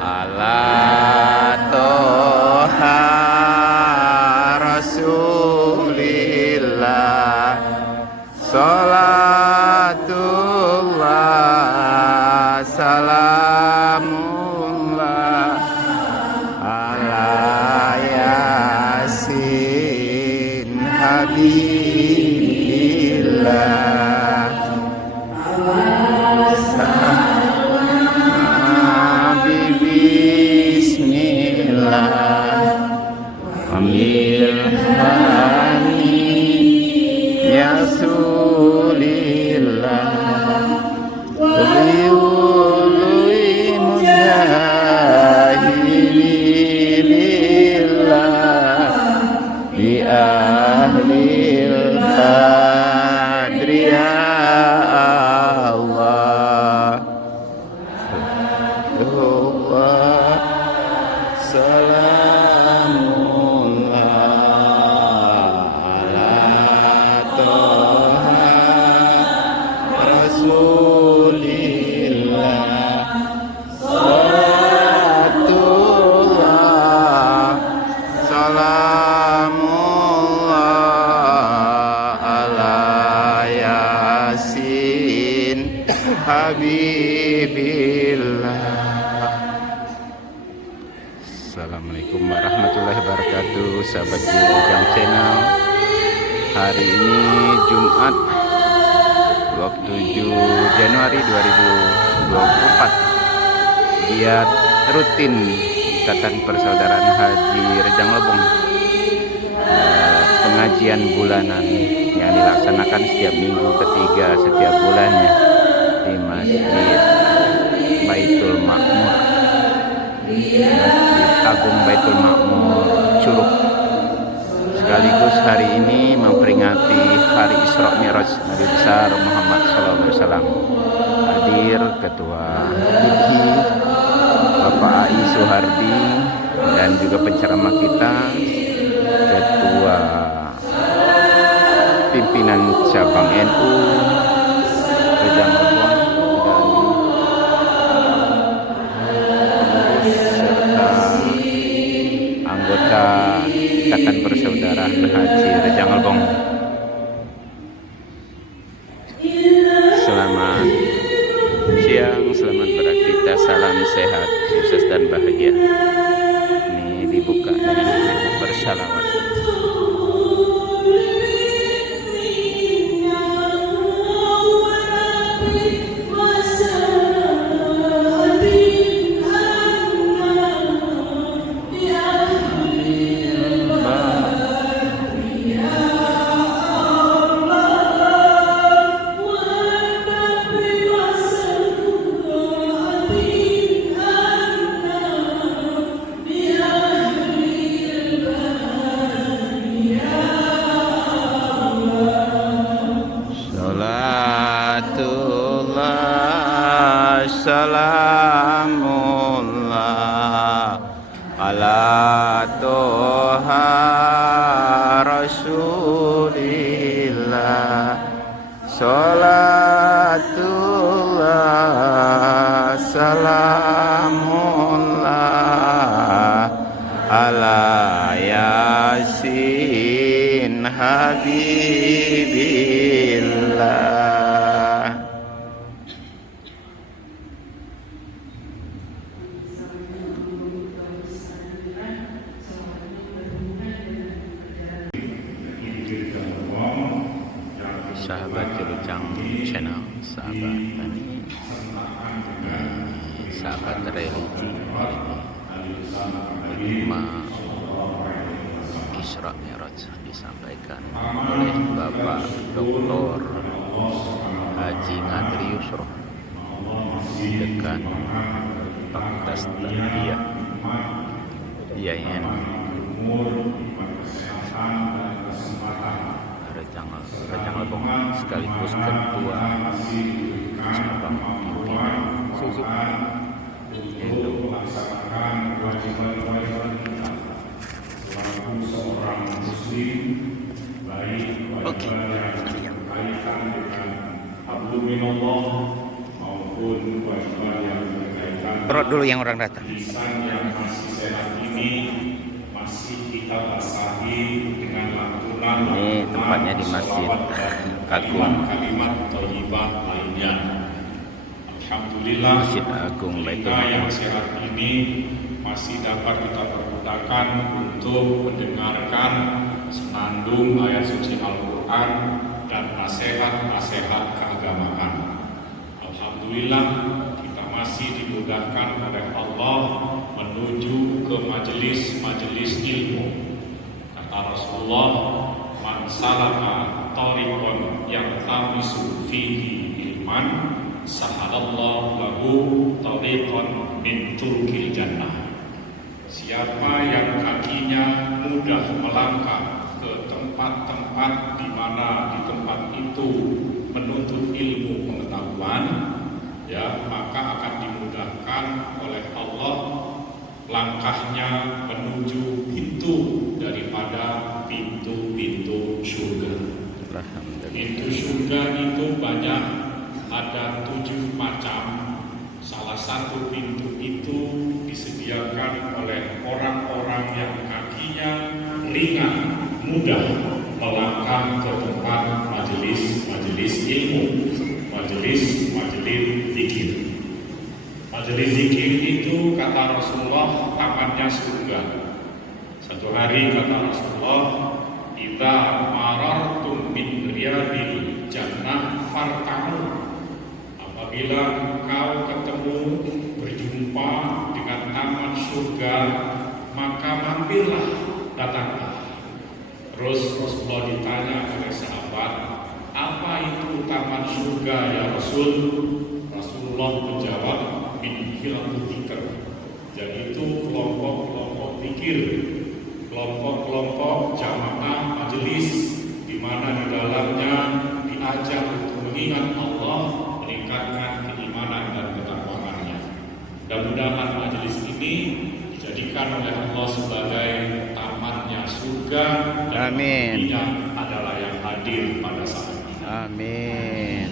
ala toha rasulillah salatullah salamullah ala yasin habibillah Ambil hani ya sulillah liului mujahidillah di ahlil qadri ya Allah Habibillah. Assalamualaikum warahmatullahi wabarakatuh, sahabat Ujang Channel. Hari ini Jumat 27 Januari 2024, giat rutin Ikatan Persaudaraan Haji Rejang Lebong, pengajian bulanan yang dilaksanakan setiap minggu ketiga setiap bulannya di Masjid Baitul Makmur, Masjid Agung Baitul Makmur Curug. Sekaligus hari ini memperingati Hari Isra Mi'raj Nabi besar Muhammad SAW. Hadir Ketua FIDHI Bapak Ai Suhardi dan juga penceramah kita Ketua Pimpinan Cabang NU Rejang Lebong serta anggota Ikatan Persaudaraan Haji Rejang Lebong. Selamat siang, selamat beraktivitas, salam sehat, sukses dan bahagia. Ini dibuka dengan bersalawat. Salamullah ala toha rasulillah salatullah salamullah ala yasin habibillah. Sahabat Ujang Channel, sahabat tani, sahabat religi, hikmah Isra Mi'raj disampaikan oleh Bapak Dr. Haji Ngadri Yusro, Dekan Fakultas Tarbiyah IAIN Rejang Lebong, sekaligus Ketua Cabang Pimpinan NU. Oke, maupun kewajiban yang berkaitan Semprot dulu yang orang datang. Lisan yang masih sehat ini masih kita basahi dengan lantunan. Ini tempatnya di Masjid Agung. Kalimat thayyibah lainnya. Alhamdulillah, Masjid Agung Baitul kita yang Maqdis. sehat ini masih dapat kita pergunakan untuk mendengarkan senandung ayat suci Al-Quran dan nasihat-nasihat keagamaan. Alhamdulillah, kita masih dimudahkan oleh Allah menuju ke majelis-majelis ilmu. Kata Rasulullah, man salaka tariqan yaltamisu fihi ilman sahalallahu lahu tariqan min turukil jannah. Siapa yang kakinya mudah melangkah ke tempat-tempat di mana di tempat itu menuntut ilmu pengetahuan, ya, maka akan dimudahkan oleh Allah langkahnya menuju pintu daripada pintu-pintu surga. Pintu surga itu banyak, ada 7 macam. Salah satu pintu itu disediakan oleh orang-orang yang kakinya ringan, mudah melangkah ke tempat majelis ilmu, majelis zikir. Majelis zikir itu kata Rasulullah tamannya surga. Satu hari kata Rasulullah, "Idza marartum min riyadil jannah fartamu." Apabila engkau ketemu berjumpa dengan taman surga, maka mampirlah, datanglah. Terus Rasulullah ditanya oleh sahabat, apa itu taman surga ya Rasul? Rasulullah menjawab, min hilal dzikr. Jadi itu kelompok-kelompok zikir, kelompok-kelompok jamaah majelis di mana di dalamnya diajak untuk mengingat Allah, meningkatkan keimanan dan ketakwaannya. Mudah-mudahan majelis ini dijadikan oleh Allah sebagai tamannya surga dan penghuninya adalah yang hadir pada saat ini. Amin.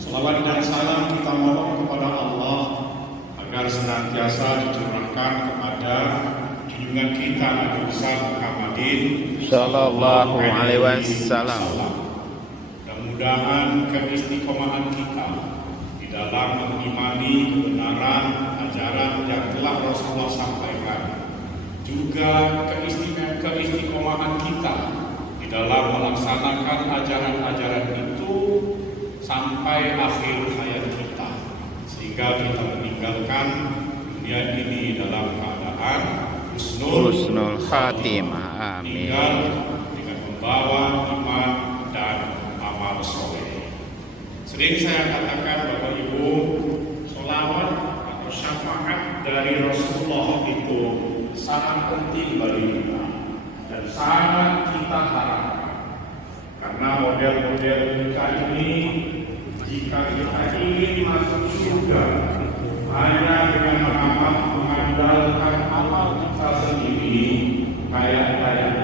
Salawat dan salam kita mohon kepada Allah agar senantiasa dicurahkan kepada junjungan kita Nabi besar Muhammadin Sallallahu alaihi wasallam. Mudah-mudahan keistiqomahan kita di dalam mengimani kebenaran ajaran yang telah Rasulullah sampaikan, juga keistiqomahan kita di dalam melaksanakan ajaran-ajaran itu sampai akhir hayat kita, sehingga kita meninggalkan dunia ini dalam keadaan husnul khatimah. Amin. Dengan membawa iman dan amal soleh. Sering saya katakan Bapak Ibu, sholawat atau syafaat dari Rasulullah itu sangat penting bagi kita dan sangat kita harapkan. Karena model-model kita ini, jika kita ingin masuk surga hanya dengan mengandalkan amal kita sendiri, kayaknya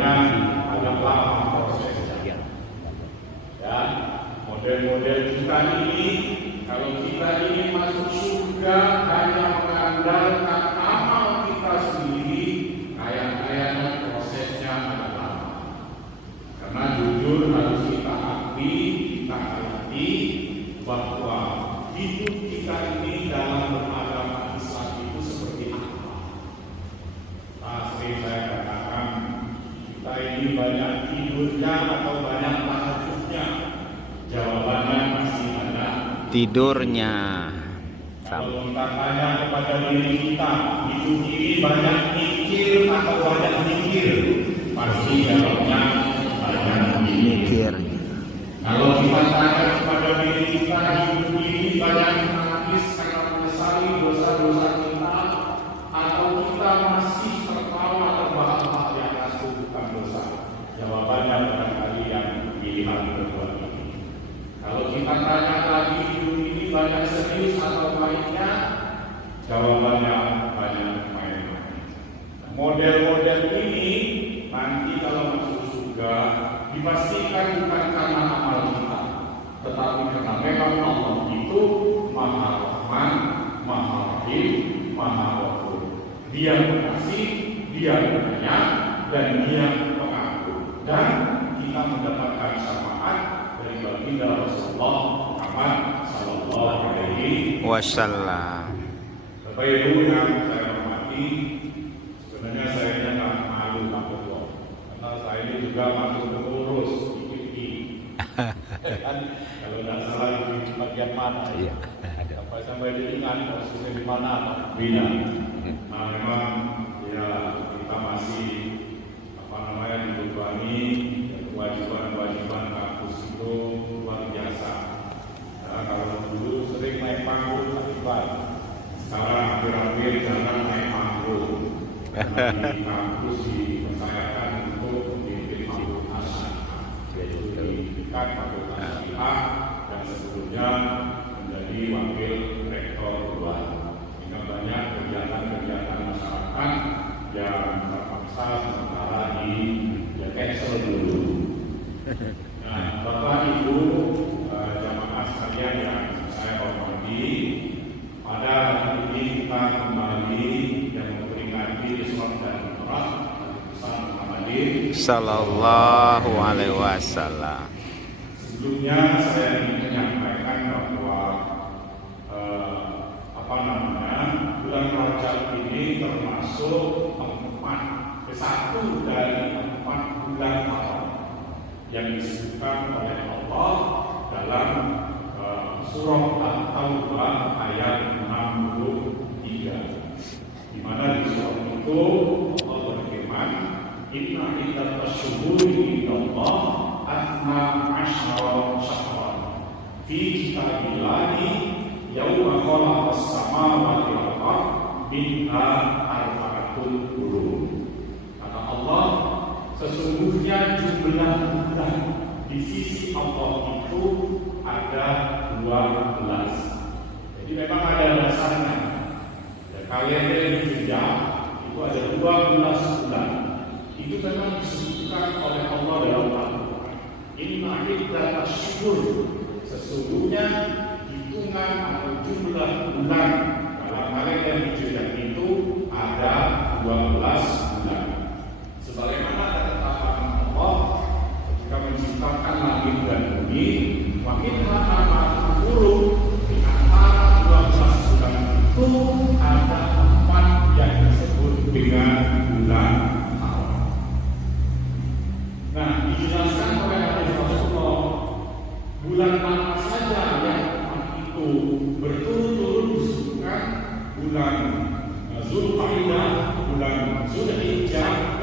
adalah prosesnya. Ya, model-model kita ini, kalau kita ingin masuk surga hanya mengandalkan amal kita sendiri, kayaknya prosesnya adalah lama. Karena jujur harus kita akui, kita hayati bahwa hidup kita ini dalam beragama Islam itu seperti apa? Sering saya katakan, kita ini banyak tidurnya atau banyak tahajudnya? Jawabannya masih ada tidurnya. Kalau kita tanya kepada diri kita, hidup ini banyak mikir atau banyak mikir? Pasti jawabnya banyak mikir. Kalau kita tanya kepada diri kita, hidup ini banyak menangis karena menyesali dosa-dosa kita, atau kita masih tertawa terbahak-bahak di atas tumpukan dosa? Jawabannya barangkali yang pilihan kedua ini. Kalau kita tanya lagi, hidup ini banyak serius atau mainnya? Jawabannya banyak main-main. Model-model ini nanti kalau masuk surga dipastikan bukan karena amal kita, tetapi karena memang Allah itu Maha Rahman, Maha Rahim, Maha Ghafur. Dia pengasih, dia penyayang, dan dia pengampun. Dan kita mendapatkan syafaat dari baginda Rasulullah Muhammad Sallallahu Alaihi Wasallam. Bapak Ibu yang saya hormati, sebenarnya saya nggak malu Pak Ketua, karena saya ini juga masuk pengurus IPI. Kan kalau tidak salah di bagian mana? Iya. Sampai diingat posisinya di mana? Bina. Nah memang ya kita masih dibebani kewajiban-kewajiban kampus itu luar biasa. Nah, kalau dulu sering naik panggung akibat, sekarang hampir-hampir jarang naik panggung. Karena di kampus dipercayakan untuk memimpin fakultas syariah, yaitu di tingkat fakultas syariah yang sebelumnya menjadi wakil rektor luar. Sehingga banyak kegiatan-kegiatan masyarakat yang terpaksa sementara di cancel dulu. Nah, Bapak Ibu jamaah sekalian yang saya hormati, pada hari ini kita kembali yang memperingati Isra dan Mi'raj Muhammadin Sallallahu Alaihi Wasallam. Sebelumnya saya ingin menyampaikan bahwa bulan Rajab ini termasuk satu dari 4 bulan haram yang disebutkan oleh Allah dalam surah At-Taubah ayat 63, di mana di surah itu Allah berfirman, Inna iddatas syuhuri indallah athna asyara syahran fi kitabillahi yawma khalaqas samawati wal ardh minha arba'atul hurum. Allah, sesungguhnya jumlah bulan di sisi Allah itu ada 12. Jadi memang ada dasarnya. Ya, kalender Hijriah itu ada 12 bulan. Itu memang disebutkan oleh Allah dalam Al-Quran. Inna iddatas syuhur, sesungguhnya hitungan atau jumlah bulan dalam kalender Hijriah itu ada 12 bulan. Sebagaimana ketetapan Allah ketika menciptakan langit dan bumi, makin lama buruk di antara 12 bulan itu ada 4 yang disebut dengan bulan haram. Nah, dijelaskan oleh Rasulullah bulan mana saja yang itu berturut-turut disebutkan bulan Zulqa'dah, bulan Zulhijjah,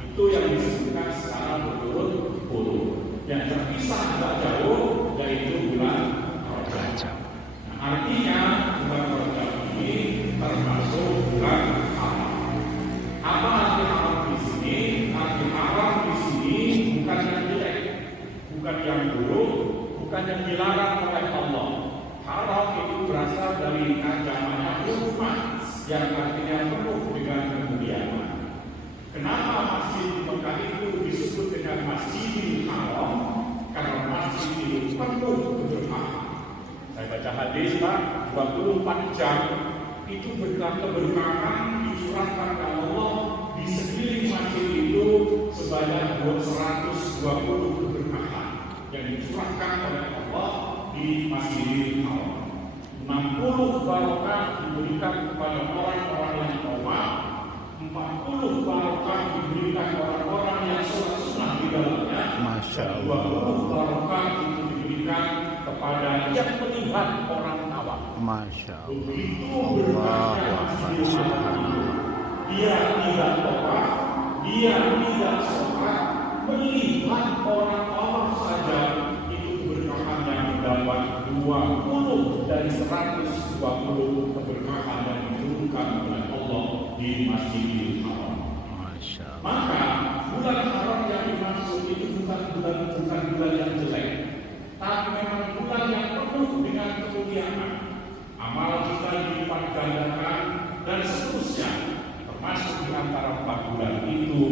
itu yang disebutkan secara berturut-turut. Yang terpisah tidak jauh yaitu bulan Rajab. Nah, artinya bulan Rajab ini termasuk bulan haram. Apa arti haram di sini? Arti haram di sini bukan yang jelek, bukan yang buruk, bukan yang dilarang oleh Allah. Haram itu berasal dari ancaman hurmat yang artinya penuh dengan kemuliaan. Kenapa masjid di Mekah itu disebut dengan Masjidil Haram? Karena masjid itu penuh keberkahan. Saya baca hadis Pak, 24 jam itu keberkahan dicurahkan oleh Allah di sekeliling masjid itu sebanyak 120 keberkahan yang dicurahkan oleh Allah di Masjidil Haram. 60 barokah diberikan kepada orang-orang yang taat, 40 barokah diberikan orang-orang yang sholat sunnah di dalamnya, Masya dan Allah. 20 barokah itu diberikan kepada yang melihat orang awam. Masya Allah. Begitu Allahu berkahnya Akbar. Masjidil Haram itu, Subhanallah. dia tidak tawaf, dia tidak sholat, melihat orang-orang saja itu keberkahan yang didapat 20 dari 120 keberkahan yang diturunkan oleh Allah di Masjidil Haram. Masya Allah. Maka bulan haram yang dimaksud itu bukan bulan yang jelek, tapi memang bulan yang penuh dengan kemuliaan. Amal kita dilipat gandakan dan seterusnya. Termasuk di antara 4 bulan itu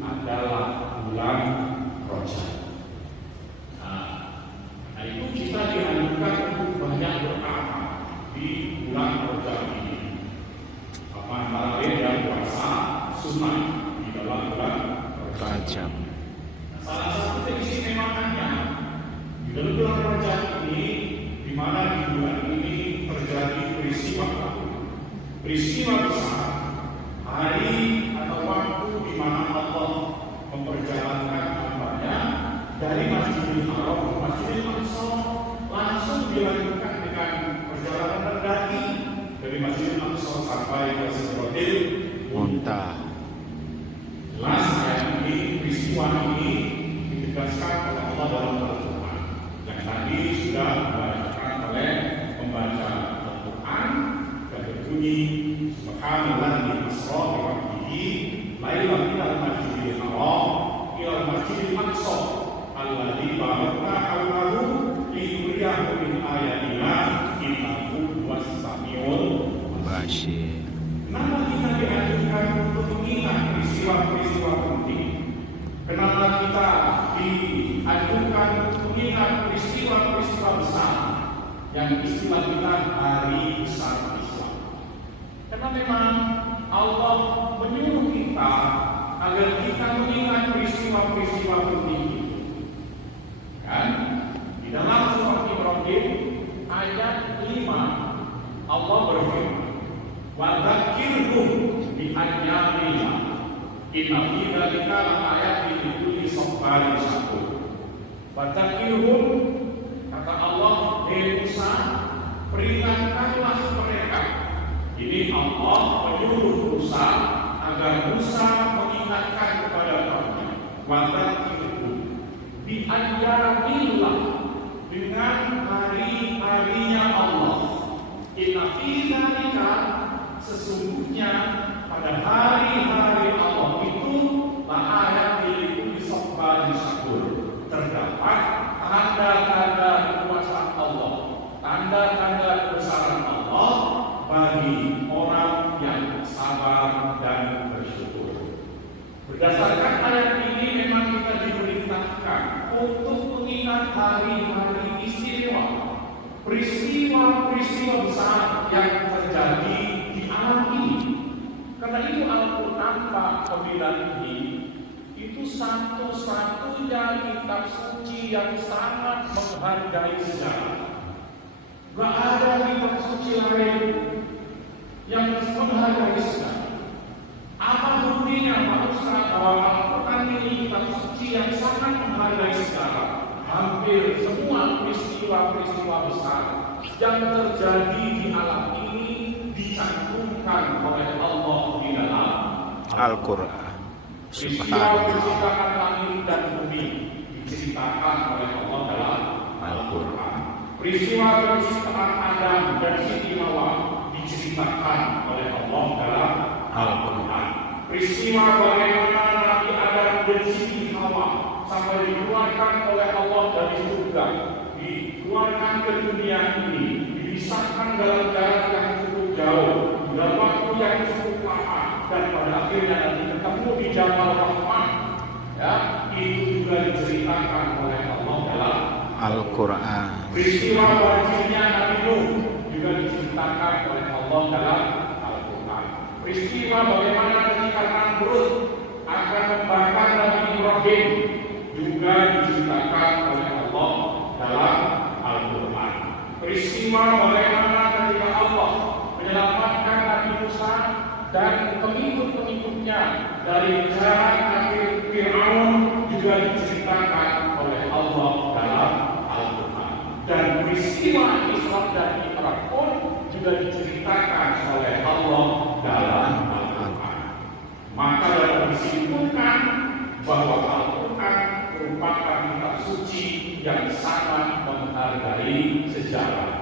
adalah bulan Rajab. Nah itu kita dianjurkan untuk banyak beramal di bulan Rajab ini. sunnah di dalam bulan Rajab. Salah satu keistimewaannya di dalam bulan Rajab ini, di mana di bulan ini terjadi peristiwa besar, hari atau waktu di mana Allah memperjalankan hambanya dari Masjidil Haram ke Masjidil Aqsa, langsung dilanjutkan dengan perjalanan mendaki dari Masjidil Aqsa sampai ke Sidratil Muntaha. Jelas peristiwa ini ditegaskan oleh Allah dalam Al-Quran yang tadi sudah dibacakan oleh pembaca Al-Quran dan berbunyi Subhanallah asra bi 'abdihi lailan minal masjidil haram ila masjidil aqsa alladzi barakna hawlahu linuriyahu min ayatina innahu huwas samiul Basir. Kenapa kita dianjurkan untuk mengingat peristiwa-peristiwa penting? Kenapa kita dianjurkan untuk mengingat peristiwa-peristiwa besar yang istilah kita hari besar Islam? Karena memang Allah menyuruh kita agar kita mengingat peristiwa-peristiwa penting itu. Kan? Di dalam surah Ibrahim ayat 5 Allah berfirman, wa dzakirhum bi ayyamillah inna fi dzalika laayatin likulli sabarin syakur. Wa dzakirhum, kata Allah, Musa, peringatkanlah mereka. Ini Allah menyuruh Musa agar Musa mengingatkan kepada kaumnya. Wa dzakirhum bi ayyamillah, dengan hari-harinya Allah. Inna fi dzalika, sesungguhnya pada hari-hari Allah itu ayat likulli sabarin syakur, terdapat tanda-tanda kekuasaan Allah, tanda-tanda kebesaran Allah bagi orang yang sabar dan bersyukur. Berdasarkan ayat ini memang kita diperintahkan untuk mengingat hari-hari istimewa, peristiwa-peristiwa besar yang terjadi di alam ini. Karena itu Al-Quran pembilan ini itu satu-satunya kitab suci yang sangat menghargai sejarah. Gak ada kitab suci lain yang menghargai sejarah. Apa buktinya Pak Ustaz bahwa Al-Quran ini kitab suci yang sangat menghargai sejarah? Hampir semua peristiwa-peristiwa besar yang terjadi di alam ini dicantumkan oleh Allah di dalam Al-Quran. Peristiwa Subhanallah. penciptaan langit dan bumi diceritakan oleh Allah dalam Al-Quran. Peristiwa penciptaan Adam dan Siti Hawa diceritakan oleh Allah dalam Al-Quran. Peristiwa bagaimana Nabi Adam dan Siti Hawa sampai dikeluarkan oleh Allah dari surga, dikeluarkan ke dunia ini, dipisahkan dalam jarak yang cukup jauh, dalam waktu yang cukup lama, dan pada akhirnya nanti ketemu di Jabal Rahmah. Ya, itu juga diceritakan oleh Allah dalam Al-Quran. peristiwa banjirnya Nabi Nuh juga diceritakan oleh Allah dalam Al-Quran. Peristiwa bagaimana ketika Namrud akan membakar Nabi Ibrahim juga diceritakan oleh Allah dalam Al-Quran. Peristiwa bagaimana ketika Allah menyelamatkan Nabi Musa dan pengikut-pengikutnya dari jalan kafir Fir'aun juga diceritakan oleh Allah dalam Al-Quran. Dan peristiwa Isra dan Mi'raj pun juga diceritakan oleh Allah dalam Al-Quran. Maka dapat disimpulkan bahwa Al-Quran merupakan kitab suci yang sangat menghargai sejarah.